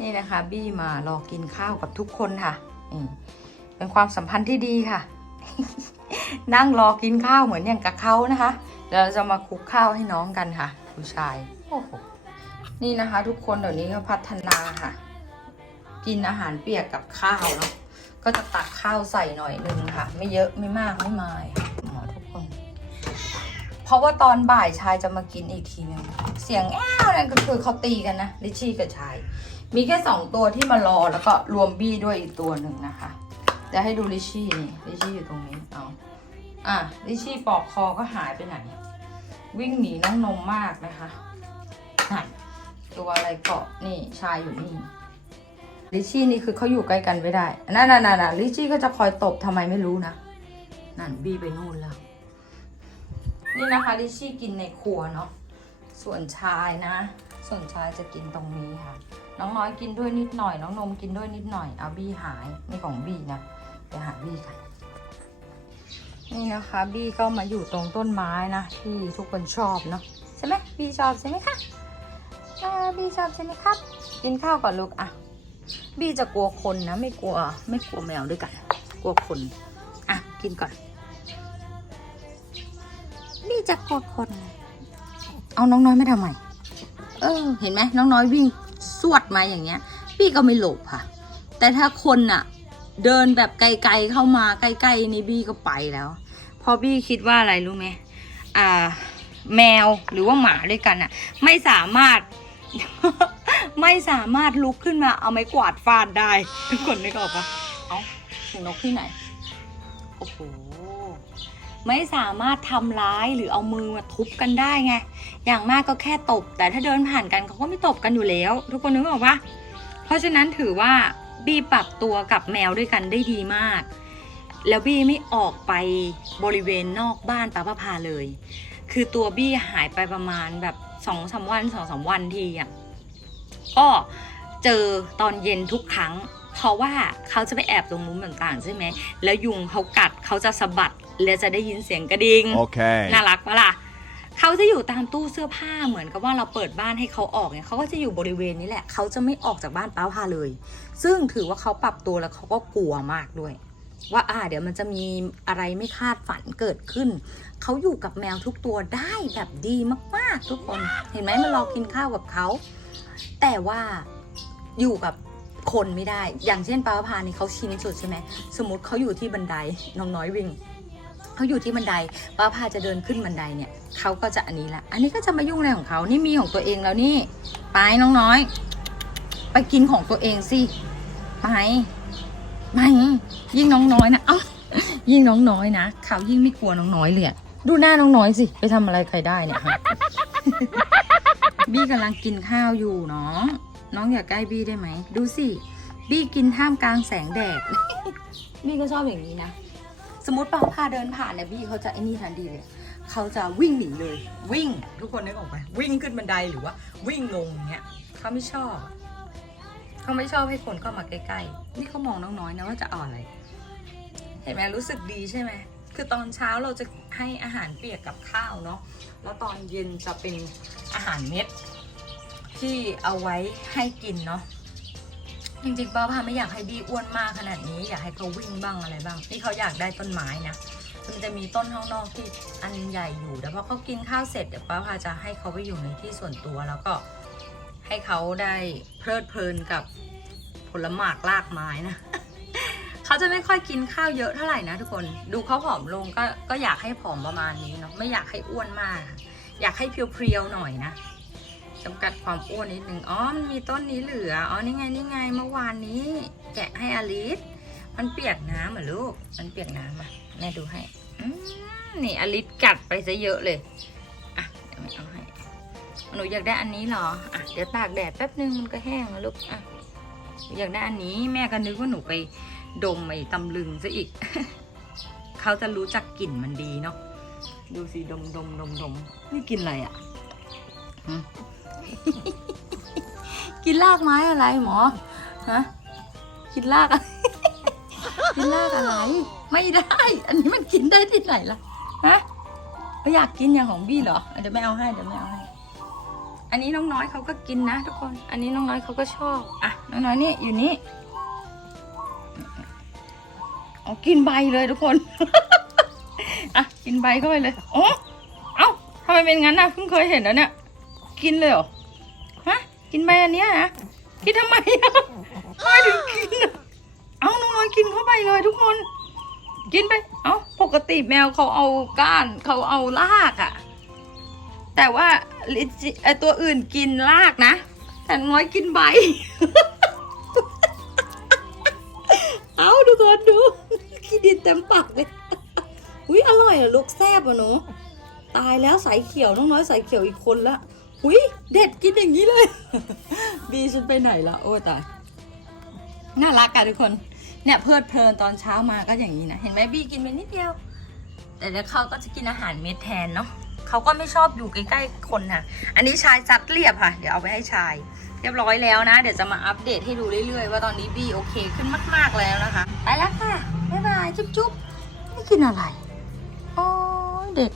นี่นะคะบี้มารอกินข้าวกับทุกคนค่ะเป็นความสัมพันธ์ที่ดีค่ะ นั่งรอกินข้าวเหมือนอย่างกับเขานะคะเดี๋ยวเราจะมาคลุกข้าวให้น้องกันค่ะ ผู้ชายโอ้โหนี่นะคะ ทุกคนเดี๋ยวนี้ก็พัฒนาค่ะ กินอาหารเปียกกับข้าวเนาะก็จะตักข้าวใส่หน่อยนึงค่ะ ไม่เยอะไม่มากไม่มายหมอทุกคน เพราะว่าตอนบ่ายชายจะมากินอีกทีนึงเสียงแอ้วนั่นก็คือเขาตีกันนะลิชี่กับชาย มีแค่สองตัวที่มารอแล้วก็รวมบี้ด้วยอีกตัวหนึ่งนะคะจะให้ดูลิชี่นี่ลิชี่อยู่ตรงนี้เอาอะลิชี่ปอกคอก็หายไปไหน วิ่งหนีน้องนมมากนะคะนั่นตัวอะไรเกาะนี่ชายอยู่นี่ลิชี่นี่คือเขาอยู่ใกล้กันไม่ได้นั่นน่ะน่นลิชี่ก็จะคอยตบทำไมไม่รู้นะนั่นบี้ไปนู่นแล้ว นี่นะคะลิชี่กินในครัวเนาะส่วนชายนะ ส่วนชายจะกินตรงนี้ค่ะ น้องน้อยกินด้วยนิดหน่อย น้องนมกินด้วยนิดหน่อย เอาบี้หายนี่ของบี้นะไปหาบี้กันนี่นะคะ บี้ก็มาอยู่ตรงต้นไม้นะที่ทุกคนชอบเนาะใช่ไหมบี้ชอบใช่ไหมคะบี้ชอบใช่ไหมครับ กินข้าวก่อนลูกอะบี้จะกลัวคนนะ ไม่กลัว ไม่กลัวแมวด้วยกัน กลัวคนอะกินก่อนนี่จะกดคน เอาน้องน้อยไม่ทำไมเออ เห็นไหมน้องน้อยวิ่ง สวดมาอย่างเงี้ยพี่ก็ไม่หลบค่ะ แต่ถ้าคนอะเดินแบบไกลๆเข้ามาใกล้ๆนี่บี้ก็ไปแล้วพอบี้คิดว่าอะไรรู้ไหมอ่า แมวหรือว่าหมาด้วยกันอะไม่สามารถ ไม่สามารถลุกขึ้นมาเอาไม้กวาดฟาดได้ ทุกคนนึกออกปะเอ้าเสียงนกที่ไหนโอ้โห ไม่สามารถทำร้ายหรือเอามือมาทุบกันได้ไง อย่างมากก็แค่ตบ แต่ถ้าเดินผ่านกันเขาก็ไม่ตบกันอยู่แล้ว ทุกคนนึกออกปะเพราะฉะนั้นถือว่าบี้ปรับตัวกับแมวด้วยกันได้ดีมาก แล้วบี้ไม่ออกไปบริเวณนอกบ้านป้าประพาเลย คือตัวบี้หายไปประมาณแบบสองสามวันสองสามวันทีอะก็เจอตอนเย็นทุกครั้ง เพราะว่าเขาจะไปแอบตรงมุมต่างๆ ใช่ไหม แล้วยุงเขากัดเขาจะสะบัดแล้วจะได้ยินเสียงกระดิ่ง Okay. น่ารักปะล่ะเขาจะอยู่ตามตู้เสื้อผ้าเหมือนกับว่าเราเปิดบ้านให้เขาออกเนี่ยเขาก็จะอยู่บริเวณนี้แหละ เขาจะไม่ออกจากบ้านป้าพาเลย ซึ่งถือว่าเขาปรับตัวแล้วเขาก็กลัวมากด้วย ว่าอ่าเดี๋ยวมันจะมีอะไรไม่คาดฝันเกิดขึ้น เขาอยู่กับแมวทุกตัวได้แบบดีมากๆทุกคน เห็นไหมมันรอกินข้าวกับเขา แต่ว่าอยู่กับ คนไม่ได้ อย่างเช่นป้าพานี่เขาชินสุดใช่ไหมสมมติเขาอยู่ที่บันไดน้องน้อยวิ่งเขาอยู่ที่บันไดป้าพาจะเดินขึ้นบันไดเนี่ยเขาก็จะอันนี้ละ อันนี้ก็จะมายุ่งอะไรของเขานี่มีของตัวเองแล้วนี่ไปน้องน้อย ไปกินของตัวเองสิไปไปยิ่งน้องน้อยนะเอ้ายิ่งน้องน้อยนะเขายิ่งไม่กลัวน้องน้อยเลยดูหน้าน้องน้อยสิ ไปทำอะไรใครได้เนี่ยฮะบี้กำลังกินข้าวอยู่เน้อง น้องอย่าใกล้บี้ได้ไหม ดูสิ บี้กินท่ามกลางแสงแดด บี้ก็ชอบอย่างนี้นะ สมมติป้าพาเดินผ่านเนี่ยบี้เขาจะไอ้นี่ทันทีเลย เขาจะวิ่งหนีเลย วิ่ง ทุกคนนึกออกไหมวิ่งขึ้นบันไดหรือว่า วิ่งลงเนี้ยเขาไม่ชอบ เขาไม่ชอบให้คนเข้ามาใกล้ๆ นี่เขามองน้องน้อยนะว่าจะเอาอะไร เห็นไหมรู้สึกดีใช่ไหมคือตอนเช้าเราจะให้อาหารเปียกกับข้าวเนาะ แล้วตอนเย็นจะเป็นอาหารเม็ด ที่เอาไว้ให้กินเนาะจริงๆป้าพาไม่อยากให้บี้อ้วนมากขนาดนี้ อยากให้เขาวิ่งบ้างอะไรบ้างนี่เขาอยากได้ต้นไม้นะมันจะมีต้นข้างนอกที่อันใหญ่อยู่แต่พอเขากินข้าวเสร็จเดี๋ยวป้าพาจะให้เขาไปอยู่ในที่ส่วนตัวแล้วก็ให้เขาได้เพลิดเพลินกับผลหมากลากไม้นะเขาจะไม่ค่อยกินข้าวเยอะเท่าไหร่นะทุกคนดูเขาผอมลงก็ก็อยากให้ผอมประมาณนี้เนาะไม่อยากให้อ้วนมาก อยากให้เพียวๆหน่อยนะ จำกัดความอ้วนนิดนึงอ๋อมันมีต้นนี้เหลือ อ๋อ นี่ไง นี่ไง เมื่อวานนี้ แกะให้อลิส มันเปียกน้ำเหรอลูก มันเปียกน้ำอะแม่ดูให้อืมนี่อลิสกัดไปซะเยอะเลย อะ เดี๋ยวแม่เอาให้ หนูอยากได้อันนี้เหรอ อะ เดี๋ยวตากแดดแป๊บนึงมันก็แห้งแล้วลูก อะ อยากได้อันนี้แม่ก็นึกว่าหนูไปดมไอ้ตำลึงซะอีก เขาจะรู้จักกลิ่นมันดีเนาะ ดูสิดมดมดมดมนี่กินอะไรอะ กินรากไม้อะไรหมอ ฮะ กินรากอะไรกินรากอะไร ไม่ได้ อันนี้มันกินได้ที่ไหนล่ะ ฮะไม่อยากกินอย่างของบี้เหรอ เดี๋ยวไม่เอาให้ เดี๋ยวไม่เอาให้ อันนี้น้องน้อยเขาก็กินนะทุกคน อันนี้น้องน้อยเขาก็ชอบ อะ น้องน้อยนี่อยู่นี่เอากินใบเลยทุกคน อะกินใบเข้าไปเลยโอ้เอ้าทำไมเป็นงั้นนะเพิ่งเคยเห็นแล้วเนี่ย กินเลยเหรอ กินใบอันเนี้ยนะกินทำไมอะทำไมถึงกินอะเอ้าน้องน้อยกินเข้าไปเลยทุกคน กินไป เอ้าปกติแมวเขาเอาก้านเขาเอารากอะแต่ว่าไอตัวอื่นกินรากนะ แต่น้อยกินใบ เอาดูก่อนดูขี้ดินเต็มปากเลยอุ้ยอร่อยเหรอลูกแซ่บอะหนูตายแล้วสายเขียวน้องน้อยสายเขียวอีกคนละ อุ้ยเด็ดกินอย่างนี้เลย บีฉันไปไหนละโอ้ตายน่ารักอะทุกคน เนี่ยเพลิดเพลินตอนเช้ามาก็อย่างนี้นะ เห็นไหมบีกินไปนิดเดียว แต่เดี๋ยวเขาก็จะกินอาหารเม็ดแทนเนาะเขาก็ไม่ชอบอยู่ใกล้ๆคนค่ะ อันนี้ชายจัดเรียบค่ะ เดี๋ยวเอาไปให้ชาย เรียบร้อยแล้วนะ เดี๋ยวจะมาอัปเดตให้ดูเรื่อยๆ ว่าตอนนี้บีโอเคขึ้นมากๆแล้วนะคะ ไปแล้วค่ะ บ๊ายบายจุ๊บๆไม่กินอะไร โอ้ยเด็ก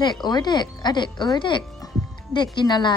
เด็กโอ้ยเด็กอะเด็กเอ้ยเด็ก เด็กกินอะไร